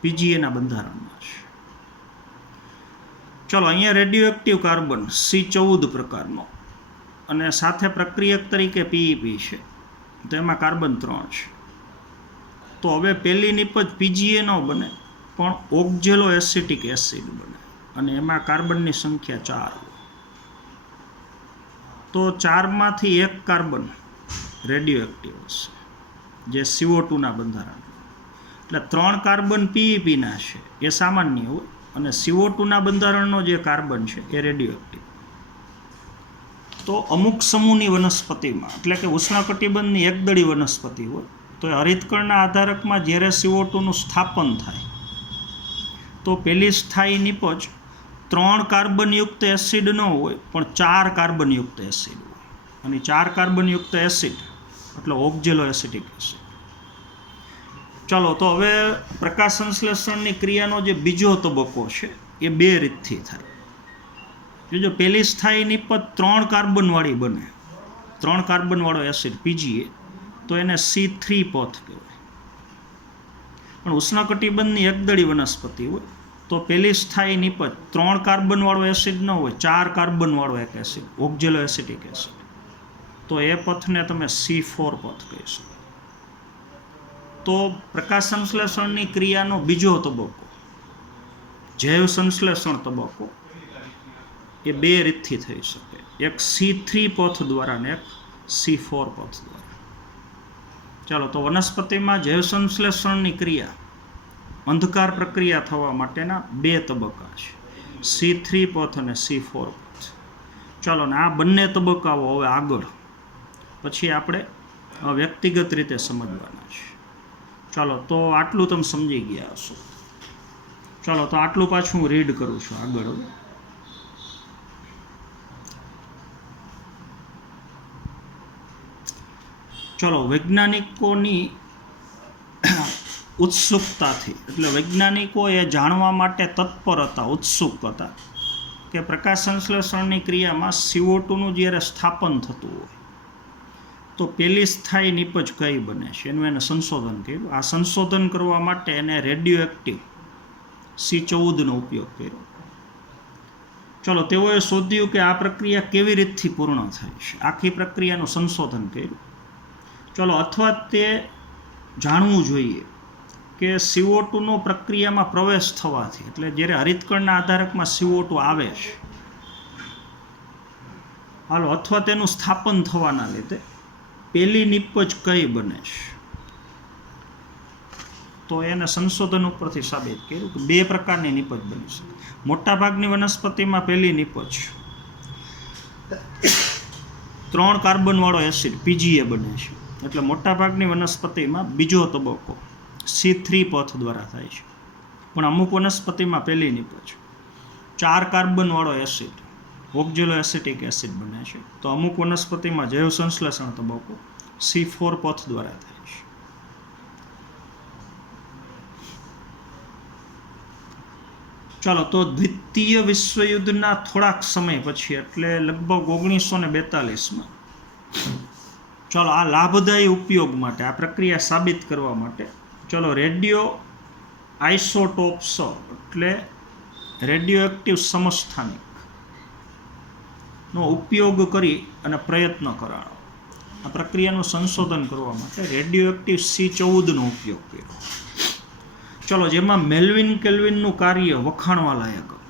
PGAના બંધારણમાં છે. ચલો, અહીંયા રેડિયો એક્ટિવ કાર્બન C14 પ્રકારનો અને સાથે પ્રક્રિયક તરીકે PEP છે, તો એમાં કાર્બન 3 છે. તો હવે પહેલી નિપજ PGA ન બને પણ ઓક્ઝેલો એસિટિક એસિડ બને, અને એમાં કાર્બનની સંખ્યા 4 હોય. તો 4માંથી 1 કાર્બન રેડિયો એક્ટિવ હશે જે CO2ના બંધારણ, એટલે 3 કાર્બન PEPના છે એ સામાન્ય હોય, અને CO2ના બંધારણનો જે કાર્બન છે એ રેડિયો એક્ટિવ. તો અમુક સમૂહની વનસ્પતિમાં, એટલે કે ઉષ્ણકટિબંધની એકદળી વનસ્પતિ હોય, તો એ હરિતકણના આધારકમાં જ્યારે CO2નું સ્થાપન થાય તો પહેલી સ્થાયી નિપજ 3 કાર્બનયુક્ત એસિડ ન હોય પણ 4 કાર્બનયુક્ત એસિડ હોય, અને 4 કાર્બનયુક્ત એસિડ એટલે ઓક્ઝેલો એસિટિક એસિડ. ચાલો, તો હવે પ્રકાશ સંશ્લેષણની ક્રિયાનો જે બીજો તબક્કો છે એ 2 રીતથી થાય. જો પહેલી સ્થાયી નિપજ 3 કાર્બનવાળી બને, 3 કાર્બનવાળો એસિડ PGA, તો એને C3 પથ કહેવાય. પણ ઉષ્ણકટિબંધની એકદળી વનસ્પતિ હોય તો પહેલી સ્થાયી નિપજ 3 કાર્બનવાળો એસિડ ન હોય, 4 કાર્બનવાળો એક એસિડ ઓક્ઝેલો એસિટિક એસિડ, તો એ પથને તમે C4 પથ કહી શકો. તો પ્રકાશ સંશ્લેષણની ક્રિયાનો બીજો તબક્કો, જૈવ સંશ્લેષણ તબક્કો, એ 2 રીતથી થઈ શકે. એક C3 પથ દ્વારા અને એક C4 પથ દ્વારા. ચાલો, તો વનસ્પતિમાં જૈવ સંશ્લેષણની ક્રિયા અંધકાર પ્રક્રિયા થવા માટેના 2 તબક્કા છે, C3 પથ અને C4 પથ. ચાલો, ને આ બંને તબક્કાઓ હવે આગળ પછી આપણે વ્યક્તિગત રીતે સમજવાના છે. ચાલો, તો આટલું તમે સમજી ગયા હશો. ચાલો, તો આટલું પાછું હું રીડ કરું છું આગળ. ચલો, વૈજ્ઞાનિકોની ઉત્સુકતાથી, એટલે વૈજ્ઞાનિકો એ જાણવા માટે તત્પર હતા, ઉત્સુક હતા કે પ્રકાશ સંશ્લેષણની ક્રિયામાં CO2નું જ્યારે સ્થાપન થતું હોય તો પહેલી સ્થાયી નિપજ કઈ બને છે એનું એને સંશોધન કર્યું. આ સંશોધન કરવા માટે એને રેડિયો એક્ટિવ C14નો ઉપયોગ કર્યો. ચલો, તેઓએ શોધ્યું કે આ પ્રક્રિયા કેવી રીતથી પૂર્ણ થાય છે, આખી પ્રક્રિયાનું સંશોધન કર્યું. ચલો, અથવા તે જાણવું જોઈએ કે CO2નો પ્રક્રિયામાં પ્રવેશ થવાથી, એટલે જ્યારે હરિતકણના આધારકમાં CO2 આવે છે, હાલો, અથવા તેનું સ્થાપન થવાના લીધે પહેલી નિપજ કઈ બને છે, તો એને સંશોધન ઉપરથી સાબિત કર્યું કે 2 પ્રકારની નિપજ બની શકે. મોટાભાગની વનસ્પતિમાં પહેલી નિપજ 3 કાર્બનવાળો એસિડ PGA બને છે, એટલે મોટાભાગની વનસ્પતિમાં બીજો તબક્કો C3 પથ દ્વારા થાય છે. પણ અમુક વનસ્પતિમાં પહેલી નિપજ 4 કાર્બનવાળો એસિડ ઓક્ઝેલો એસિટિક એસિડ બને છે. તો અમુક વનસ્પતિમાં જૈવ સંશ્લેષણ તબક્કો C4 પથ દ્વારા થાય છે. ચાલો, તો દ્વિતીય વિશ્વયુદ્ધના થોડાક સમય પછી એટલે લગભગ 1942માં, ચાલો આ લાભદાયી ઉપયોગ માટે, આ પ્રક્રિયા સાબિત કરવા માટે, ચાલો રેડિયો આઇસોટોપ્સ એટલે રેડિયો એક્ટિવ સમસ્થાનિકનો ઉપયોગ કરી અને પ્રયત્ન કરાયો. આ પ્રક્રિયાનું સંશોધન કરવા માટે રેડિયો એક્ટિવ C14નો ઉપયોગ કર્યો. ચલો, જેમાં મેલ્વિન કેલ્વિનનું કાર્ય વખાણવા લાયક હતું.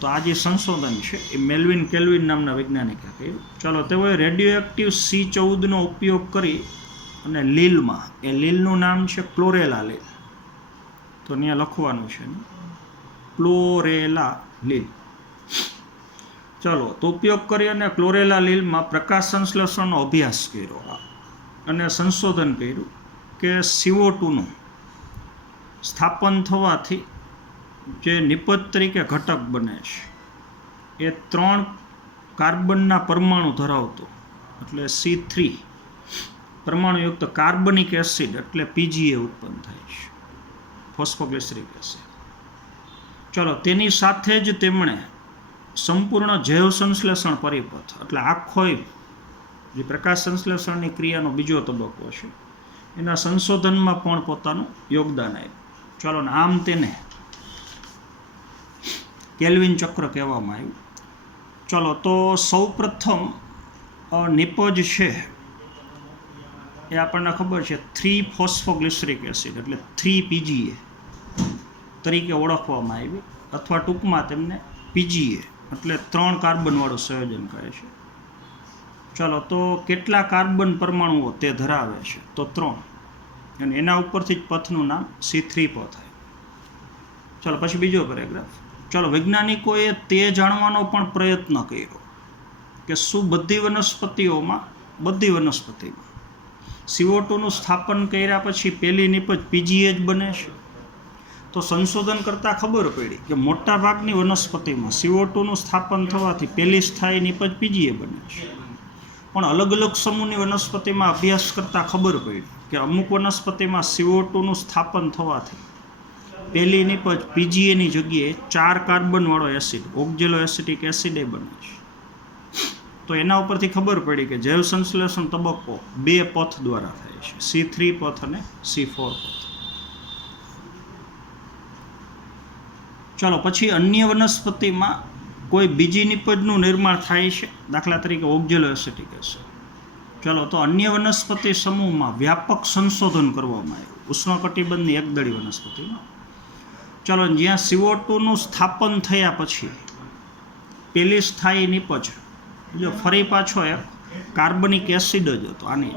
તો આ જે સંશોધન છે એ મેલ્વિન કેલ્વિન નામના વૈજ્ઞાનિકે કર્યું. ચલો, તેઓએ રેડિયો એક્ટિવ C14નો ઉપયોગ કરી અને લીલમાં, એ લીલનું નામ છે ક્લોરેલા લીલ, તો અહીંયા લખવાનું છે ક્લોરેલા લીલ. ચલો, તો ઉપયોગ કરી અને ક્લોરેલા લીલમાં પ્રકાશ સંશ્લેષણનો અભ્યાસ કર્યો અને સંશોધન કર્યું કે CO2નું સ્થાપન થવાથી જે નિપજ તરીકે ઘટક બને છે એ 3 કાર્બનના પરમાણુ ધરાવતો એટલે C3 પરમાણુયુક્ત કાર્બનિક એસિડ એટલે PGA ઉત્પન્ન થાય છે, ફોસ્ફોગ્લિસરિક એસિડ. ચલો, તેની સાથે જ તેમણે સંપૂર્ણ જૈવ સંશ્લેષણ પરિપથ એટલે આખો જે પ્રકાશ સંશ્લેષણની ક્રિયાનો બીજો તબક્કો છે એના સંશોધનમાં પણ પોતાનું યોગદાન આપ્યું. ચાલો, આમ તેને કેલ્વિન ચક્ર કહેવામાં આવ્યું. ચલો, તો સૌપ્રથમ નિપજ છે એ આપણને ખબર છે 3 ફોસ્ફોગ્લિસરિક એસિડ એટલે 3 PGA તરીકે ઓળખવામાં આવી, અથવા ટૂંકમાં તેમને PGA એટલે 3 કાર્બનવાળું સંયોજન કહે છે. ચલો, તો કેટલા કાર્બન પરમાણુઓ તે ધરાવે છે? તો 3, અને એના ઉપરથી જ પથનું નામ C3 પથ આવ્યું. ચલો, પછી બીજો પેરેગ્રાફ. ચલો, વૈજ્ઞાનિકોએ તે જાણવાનો પણ પ્રયત્ન કર્યો કે શું બધી વનસ્પતિમાં CO2નું સ્થાપન કર્યા પછી પહેલી નિપજ PGA જ બને છે? તો સંશોધન કરતાં ખબર પડી કે મોટાભાગની વનસ્પતિમાં CO2નું સ્થાપન થવાથી પહેલી સ્થાયી નિપજ PGA બને છે. પણ અલગ અલગ સમૂહની વનસ્પતિમાં અભ્યાસ કરતાં ખબર પડી કે અમુક વનસ્પતિમાં CO2નું સ્થાપન થવાથી પહેલી નિપજ PGAની જગ્યાએ 4 કાર્બનવાળો એસિડ ઓક્ઝેલો એસિટિક એસિડ બને છે. તો એના ઉપરથી ખબર પડી કે જૈવ સંશ્લેષણ તબક્કો 2 પથ દ્વારા થાય છે, C3 પથ અને C4 પથ. ચાલો, પછી અન્ય વનસ્પતિમાં કોઈ બીજી નિપજનું નિર્માણ થાય છે, દાખલા તરીકે ઓક્ઝેલો એસિટિક એસિડ. ચાલો, તો અન્ય વનસ્પતિ સમૂહમાં વ્યાપક સંશોધન કરવામાં આવ્યું ઉષ્ણકટિબંધની એકદળી વનસ્પતિમાં. ચાલો, જ્યાં CO2નું સ્થાપન થયા પછી પહેલી સ્થાયી નિપજ જો ફરી પાછો એક કાર્બનિક એસિડ જ હતો. આની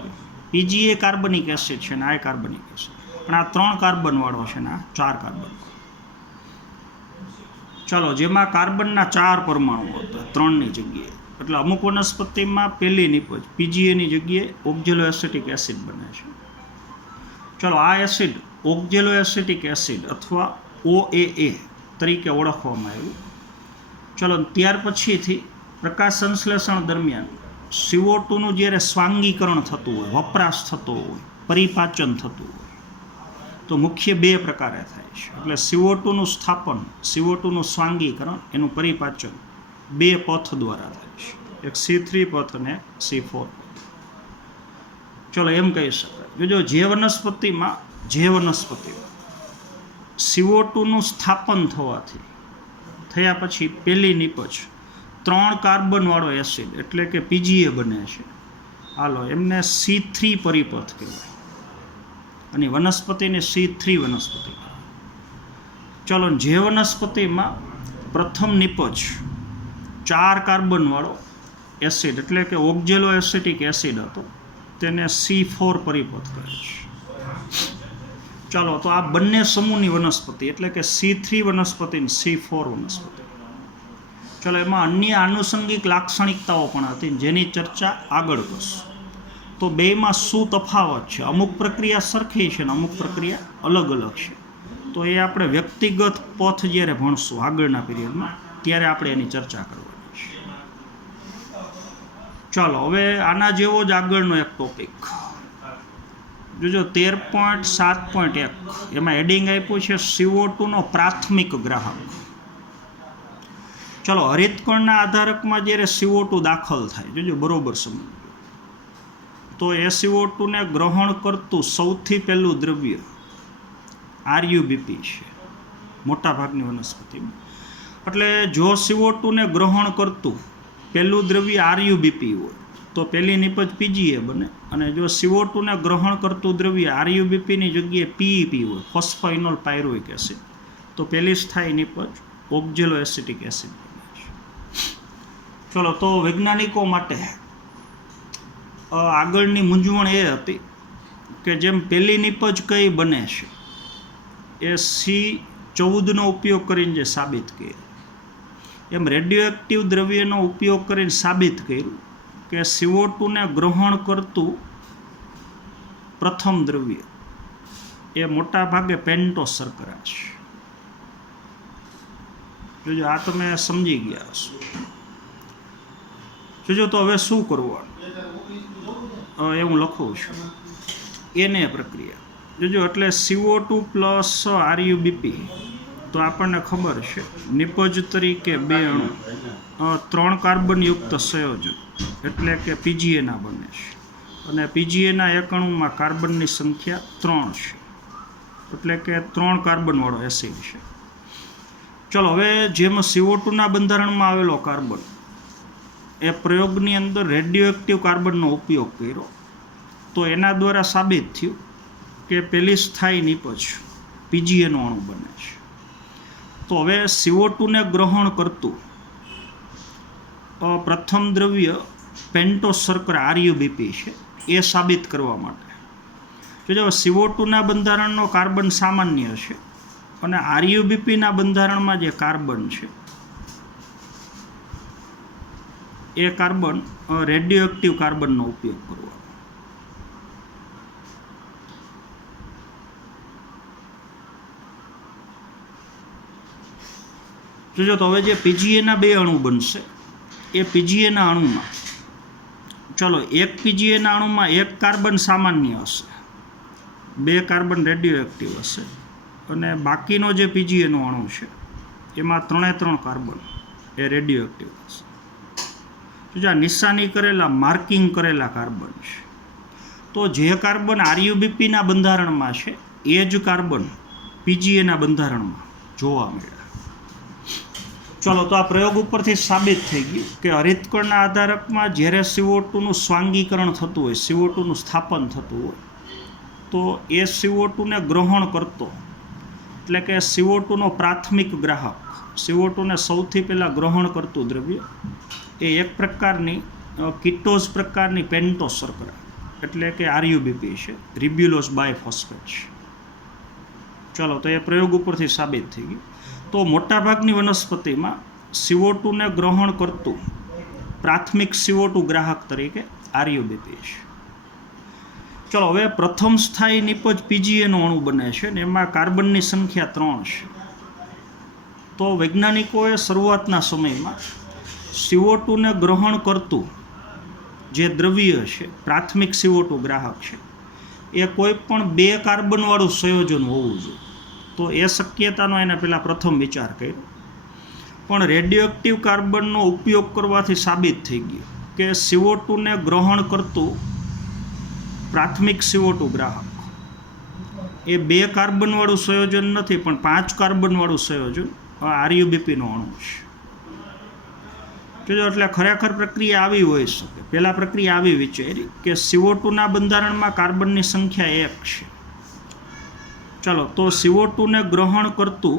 PGA કાર્બનિક એસિડ છે ને આ કાર્બનિક એસિડ, પણ આ 3 કાર્બનવાળો છે ને આ 4 કાર્બન. ચાલો, જેમાં કાર્બનના 4 પરમાણુ હતા 3ની જગ્યાએ, એટલે અમુક વનસ્પતિમાં પહેલી નિપજ PGAની જગ્યાએ ઓક્ઝેલો એસિટિક એસિડ બને છે. ચાલો, આ એસિડ ઓક્ઝેલો એસિટિક એસિડ અથવા OAA તરીકે ઓળખવામાં આવ્યું. ચાલો, ત્યાર પછીથી પ્રકાશ સંશ્લેષણ દરમિયાન CO2નું જ્યારે સ્વાંગીકરણ થતું હોય, વપરાશ થતો હોય, પરિપાચન થતું હોય, તો મુખ્ય 2 પ્રકારે થાય છે. એટલે CO2નું સ્થાપન, CO2નું સ્વાંગીકરણ, એનું પરિપાચન 2 પથ દ્વારા થાય છે, એક C3 પથ અને C4 પથ. ચલો, એમ કહી શકાય જો જે વનસ્પતિમાં CO2નું સ્થાપન થયા પછી પહેલી નિપજ 3 કાર્બનવાળો એસિડ એટલે કે PGA બને છે, હાલો એમને C3 પરિપથ કહેવાય, અને વનસ્પતિને C3 વનસ્પતિ. ચલો, જે વનસ્પતિમાં પ્રથમ નિપજ 4 કાર્બનવાળો એસિડ એટલે કે ઓક્ઝેલો એસિટિક એસિડ હતો તેને C4 પરિપથ કહે છે. ચાલો, તો આ બંને સમૂહની વનસ્પતિ એટલે કે C3 વનસ્પતિ અને C4 વનસ્પતિ. ચાલો, એમાં અન્ય આનુષંગિક લાક્ષણિકતાઓ પણ હતી જેની ચર્ચા આગળ કરશું. તો બેમાં શું તફાવત છે? અમુક પ્રક્રિયા સરખી છે અને અમુક પ્રક્રિયા અલગ અલગ છે. તો એ આપણે વ્યક્તિગત પથ જ્યારે ભણશું આગળના પીરિયડમાં ત્યારે આપણે એની ચર્ચા કરવાની છે. ચાલો, હવે આના જેવો જ આગળનો એક ટોપિક જોજો 13.7.1 એમાં હેડિંગ આપ્યું છે CO2નો પ્રાથમિક ગ્રાહક. ચલો, હરિતકણના આધારકમાં જ્યારે CO2 દાખલ થાય, જોજો બરોબર સમજો, તો એ CO2ને ગ્રહણ કરતું સૌથી પહેલું દ્રવ્ય RUBP છે મોટાભાગની વનસ્પતિમાં. એટલે જો CO2ને ગ્રહણ કરતું પહેલું દ્રવ્ય RUBP હોય તો પહેલી નિપજ PGA બને, અને જો CO2ને ગ્રહણ કરતું દ્રવ્ય RUBPની જગ્યાએ PEP હોય, ફોસ્ફોઇનોલ પાયરુવિક એસિડ, તો પહેલી સ્થાયી નિપજ ઓક્ઝેલો એસિટિક એસિડ બને છે. ચલો, તો વૈજ્ઞાનિકો માટે આગળની મૂંઝવણ એ હતી કે જેમ પહેલી નિપજ કઈ બને છે એ C14નો ઉપયોગ કરીને જે સાબિત કર્યું, એમ રેડિયોએક્ટિવ દ્રવ્યનો ઉપયોગ કરીને સાબિત કર્યું કે CO2ને ગ્રહણ કરતું પ્રથમ દ્રવ્ય એ મોટા ભાગે પેન્ટોસ શર્કરા છે. જોજો, આ તમે સમજી ગયા હશો. જોજો, તો હવે શું કરવાનું એ હું લખું છું. એને પ્રક્રિયા જોજો, એટલે CO2 પ્લસ RUBP, તો આપણને ખબર છે નિપજ તરીકે 2 અણુ 3 કાર્બનયુક્ત સંયોજન એટલે કે PGAના બને છે, અને PGAના એક અણુમાં કાર્બનની સંખ્યા 3 છે, એટલે કે 3 કાર્બનવાળો એસિડ છે. ચલો, હવે જેમ CO2ના બંધારણમાં આવેલો કાર્બન એ પ્રયોગની અંદર રેડિયોએક્ટિવ કાર્બનનો ઉપયોગ કર્યો, તો એના દ્વારા સાબિત થયું કે પહેલી સ્થાયી નિપજ PGAનો અણુ બને છે. તો હવે CO2ને ગ્રહણ કરતું પ્રથમ દ્રવ્ય પેન્ટોસ શર્કરા RUBP છે એ સાબિત કરવા માટે જો CO2ના બંધારણનો કાર્બન સામાન્ય છે અને RUBPના બંધારણમાં જે કાર્બન છે એ કાર્બન રેડિયોએક્ટિવ કાર્બનનો ઉપયોગ કરવો. જોજો, તો હવે જે PGAના 2 અણુ બનશે એ PGAના અણુમાં, ચલો, એક PGAના અણુમાં એક કાર્બન સામાન્ય હશે, 2 કાર્બન રેડિયોએક્ટિવ હશે, અને બાકીનો જે PGAનો અણુ છે એમાં 3 કાર્બન એ રેડિયોએક્ટિવ હશે. જો આ નિશાની કરેલા માર્કિંગ કરેલા કાર્બન છે, તો જે કાર્બન RUBPના બંધારણમાં છે એ જ કાર્બન PGAના બંધારણમાં જોવા મળે. ચલો, તો આ પ્રયોગ ઉપરથી સાબિત થઈ ગયું કે હરિતકણના આધારકમાં જ્યારે CO2નું સ્વાંગીકરણ થતું હોય, CO2નું સ્થાપન થતું હોય, તો એ CO2ને ગ્રહણ કરતો, એટલે કે CO2નો પ્રાથમિક ગ્રાહક, CO2ને સૌથી પહેલાં ગ્રહણ કરતું દ્રવ્ય એ એક પ્રકારની કીટોઝ પ્રકારની પેન્ટોસ શર્કરા એટલે કે RUBP છે, રિબ્યુલોઝ બાયફોસ્ફેટ છે. ચલો, તો એ પ્રયોગ ઉપરથી સાબિત થઈ ગયું. તો મોટાભાગની વનસ્પતિમાં CO2ને ગ્રહણ કરતું પ્રાથમિક CO2 ગ્રાહક તરીકે RUBP છે. ચલો, હવે પ્રથમ સ્થાયી નિપજ PGAનો અણુ બને છે ને એમાં કાર્બનની સંખ્યા 3 છે. તો વૈજ્ઞાનિકોએ શરૂઆતના સમયમાં CO2ને ગ્રહણ કરતું જે દ્રવ્ય છે પ્રાથમિક CO2 ગ્રાહક છે એ કોઈ પણ 2 કાર્બનવાળું સંયોજન હોવું જોઈએ. તો એ શક્યતાનો એને પહેલાં પ્રથમ વિચાર કર્યો, પણ રેડિયોએક્ટિવ કાર્બનનો ઉપયોગ કરવાથી સાબિત થઈ ગયું કે CO2ને ગ્રહણ કરતું પ્રાથમિક CO2 ગ્રાહક એ 2 કાર્બનવાળું સંયોજન નથી, પણ 5 કાર્બનવાળું સંયોજન RUBPનો અણુ છે. જોજો, એટલે ખરેખર પ્રક્રિયા આવી હોઈ શકે. પહેલાં પ્રક્રિયા આવી વિચારી કે CO2ના બંધારણમાં કાર્બનની સંખ્યા 1 છે. ચાલો, તો CO2ને ગ્રહણ કરતું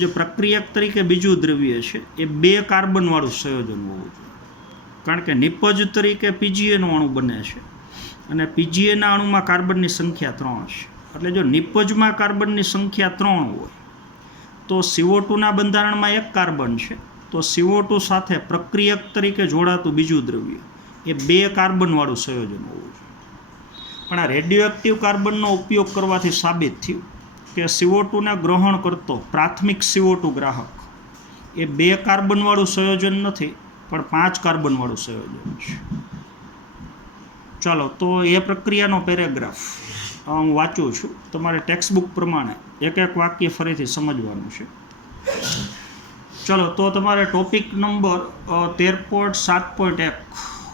જે પ્રક્રિયક તરીકે બીજું દ્રવ્ય છે એ 2 કાર્બનવાળું સંયોજન હોવું જોઈએ, કારણ કે નિપજ તરીકે PGAનો અણુ બને છે અને PGAના અણુમાં કાર્બનની સંખ્યા 3 છે. એટલે જો નિપજમાં કાર્બનની સંખ્યા 3 હોય તો CO2ના બંધારણમાં 1 કાર્બન છે, તો CO2 સાથે પ્રક્રિયક તરીકે જોડાતું બીજું દ્રવ્ય એ 2 કાર્બનવાળું સંયોજન હોવું જોઈએ. પણ આ રેડિયોએક્ટિવ કાર્બનનો ઉપયોગ કરવાથી સાબિત થયું કે CO2ને ગ્રહણ કરતો પ્રાથમિક CO2 ગ્રાહક એ 2 કાર્બનવાળું સંયોજન નથી, પણ 5 કાર્બનવાળું સંયોજન છે. ચાલો તો એ પ્રક્રિયાનો પેરેગ્રાફ હું વાંચું છું. તમારે ટેક્સ્ટ બુક પ્રમાણે એક એક વાક્ય ફરીથી સમજવાનું છે. ચલો તો તમારે ટોપિક નંબર 13.7.1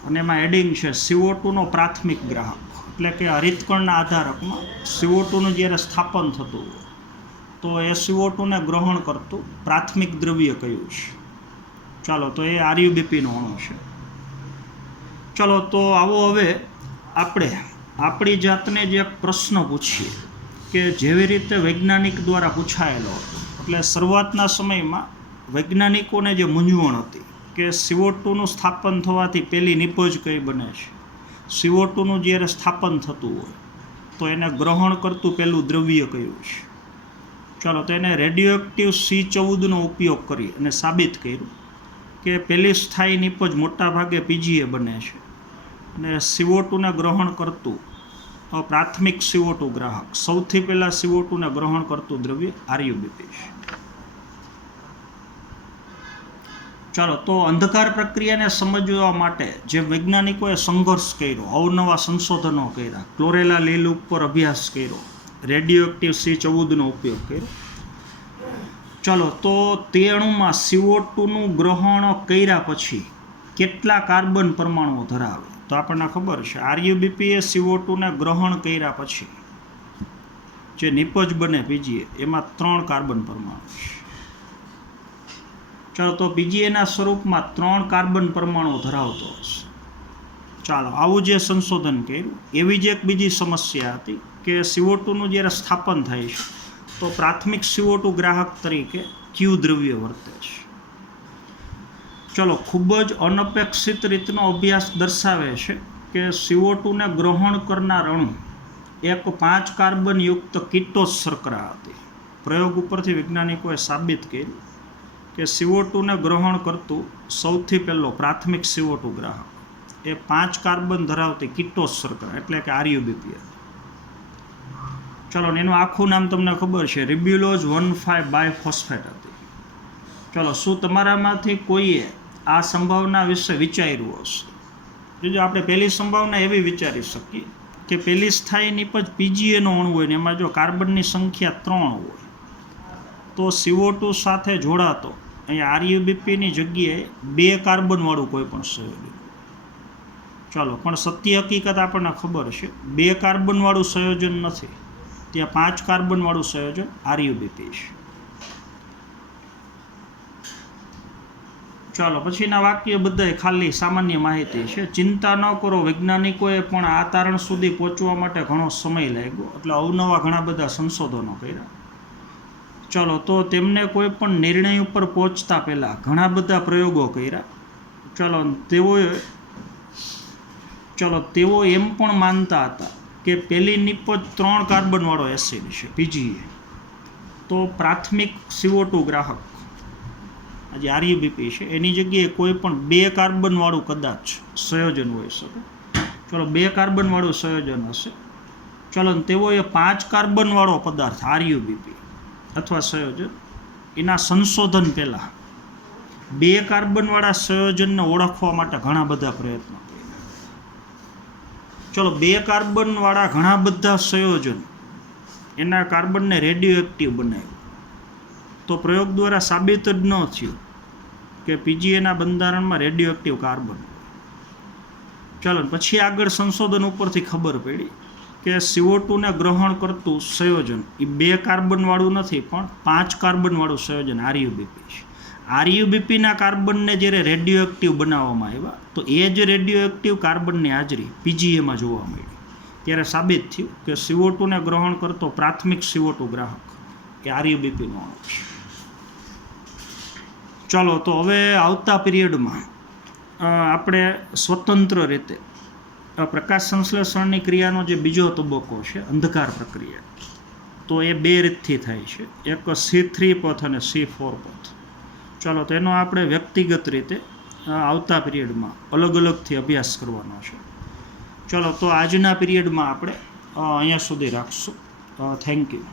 અને એમાં હેડિંગ છે CO2 નો પ્રાથમિક ગ્રાહક, એટલે કે હરિતકણના આધારકમાં CO2 નું જ્યારે સ્થાપન થતું હોય તો એ CO2 ને ગ્રહણ કરતું પ્રાથમિક દ્રવ્ય કયું છે. ચાલો તો એ RUBP નો અણુ છે. ચલો તો આવો હવે આપણે આપણી જાતને જે એક પ્રશ્ન પૂછીએ કે જેવી રીતે વૈજ્ઞાનિક દ્વારા પૂછાયેલો હતો. એટલે શરૂઆતના સમયમાં વૈજ્ઞાનિકોને જે મૂંઝવણ હતી કે CO2 નું સ્થાપન થવાથી પહેલી નિપજ કઈ બને છે, CO2 નું જ્યારે સ્થાપન થતું હોય તો એને ગ્રહણ કરતું પહેલું દ્રવ્ય કયું છે. ચાલો તો એને રેડિયોએક્ટિવ C14નો ઉપયોગ કરી અને સાબિત કર્યું કે પહેલી સ્થાયી નિપજ મોટાભાગે PGA બને છે અને CO2 ને ગ્રહણ કરતું પ્રાથમિક CO2 ગ્રાહક, સૌથી પહેલાં CO2 ને ગ્રહણ કરતું દ્રવ્ય RUBP છે. ચાલો તો અંધકાર પ્રક્રિયાને સમજવા માટે જે વૈજ્ઞાનિકોએ સંઘર્ષ કર્યો, અવનવા સંશોધનો કર્યા, ક્લોરેલા લીલ ઉપર અભ્યાસ કર્યો, રેડિયોએક્ટિવ C14નો ઉપયોગ કર્યો. ચાલો તો તે અણુમાં CO2 નું ગ્રહણ કર્યા પછી કેટલા કાર્બન પરમાણુઓ ધરાવે, તો આપણને ખબર છે RUBP એ CO2 ને ગ્રહણ કર્યા પછી જે નિપજ બને PGA એમાં 3 કાર્બન પરમાણુ છે. ચાલો તો PGAના સ્વરૂપમાં 3 કાર્બન પરમાણુ ધરાવતો હશે. ચાલો આવું જે સંશોધન કર્યું, એવી જ એક બીજી સમસ્યા હતી કે CO2 નું જ્યારે સ્થાપન થાય છે તો પ્રાથમિક CO2 ગ્રાહક તરીકે કયું દ્રવ્ય વર્તે છે. ચલો ખૂબ જ અનપેક્ષિત રીતનો અભ્યાસ દર્શાવે છે કે CO2 ને ગ્રહણ કરનાર અણુ એક 5 કાર્બન યુક્ત કીટોસ શર્કરા હતી. પ્રયોગ ઉપરથી વૈજ્ઞાનિકોએ સાબિત કર્યું કે CO2 ને ગ્રહણ કરતું સૌથી પહેલો પ્રાથમિક CO2 ગ્રાહક એ 5 કાર્બન ધરાવતી કીટોસ શર્કરા એટલે કે RUBP હતી. ચલો એનું આખું નામ તમને ખબર છે, રિબ્યુલોઝ 1,5 બાયફોસ્ફેટ હતી. ચલો શું તમારામાંથી કોઈએ આ સંભાવના વિશે વિચાર્યું હશે? જો આપણે પહેલી સંભાવના એવી વિચારી શકીએ કે પહેલી સ્થાયી નિપજ PGA નો અણુ હોય ને એમાં જો કાર્બનની સંખ્યા 3 હોય તો CO2 સાથે જોડાતો અહીંયા RUBP ની જગ્યાએ 2 કાર્બનવાળું કોઈ પણ સંયોજન. ચાલો પણ સત્ય હકીકત આપણને ખબર છે 2 કાર્બનવાળું સંયોજન નથી, ત્યાં 5 કાર્બનવાળું સંયોજન RUBP છે. ચાલો પછીના વાક્ય બધા ખાલી સામાન્ય માહિતી છે. ચિંતા ન કરો, વૈજ્ઞાનિકોએ પણ આ તારણ સુધી પહોંચવા માટે ઘણો સમય લાગ્યો, એટલે અવનવા ઘણા બધા સંશોધનો કર્યા. ચાલો તો તેમને કોઈ પણ નિર્ણય ઉપર પહોંચતા પહેલાં ઘણા બધા પ્રયોગો કર્યા. તેઓ એમ પણ માનતા હતા કે પહેલી નિપજ 3 કાર્બનવાળો એસિડ છે PGA, તો પ્રાથમિક CO2 ગ્રાહક જે RUBP છે એની જગ્યાએ કોઈ પણ 2 કાર્બનવાળું કદાચ સંયોજન હોઈ શકે. ચલો 2 કાર્બનવાળું સંયોજન હશે. ચલો તેઓએ 5 કાર્બનવાળો પદાર્થ RUBP અથવા સંયોજન એના સંશોધન પહેલાં 2 કાર્બનવાળા સંયોજનને ઓળખવા માટે ઘણા બધા પ્રયત્નો કર્યા. ચલો 2 કાર્બનવાળા ઘણા બધા સંયોજન એના કાર્બનને રેડિયોએક્ટિવ બનાવ્યું, તો પ્રયોગ દ્વારા સાબિત જ ન થયું કે PGAના બંધારણમાં રેડિયોએક્ટિવ કાર્બન. ચાલો પછી આગળ સંશોધન ઉપરથી ખબર પડી કે CO2 ને ગ્રહણ કરતું સંયોજન એ 2 કાર્બનવાળું નથી પણ 5 કાર્બનવાળું સંયોજન RUBP છે. RUBPના કાર્બનને જ્યારે રેડિયોએક્ટિવ બનાવવામાં આવ્યા તો એ જ રેડિયોએક્ટિવ કાર્બનની હાજરી PGAમાં જોવા મળી. ત્યારે સાબિત થયું કે CO2 ને ગ્રહણ કરતો પ્રાથમિક CO2 ગ્રાહક એ RUBPનો અણુ છે. ચાલો તો હવે આવતા પીરિયડમાં આપણે સ્વતંત્ર રીતે પ્રકાશ સંશ્લેષણની ક્રિયાનો જે બીજો તબક્કો છે અંધકાર પ્રક્રિયા, તો એ 2 રીતથી થાય છે, એક C3 પથ અને C4 પથ. ચાલો તો એનો આપણે વ્યક્તિગત રીતે આવતા પીરિયડમાં અલગ અલગથી અભ્યાસ કરવાનો છે. ચાલો તો આજના પીરિયડમાં આપણે અહીંયા સુધી રાખશું. Thank you.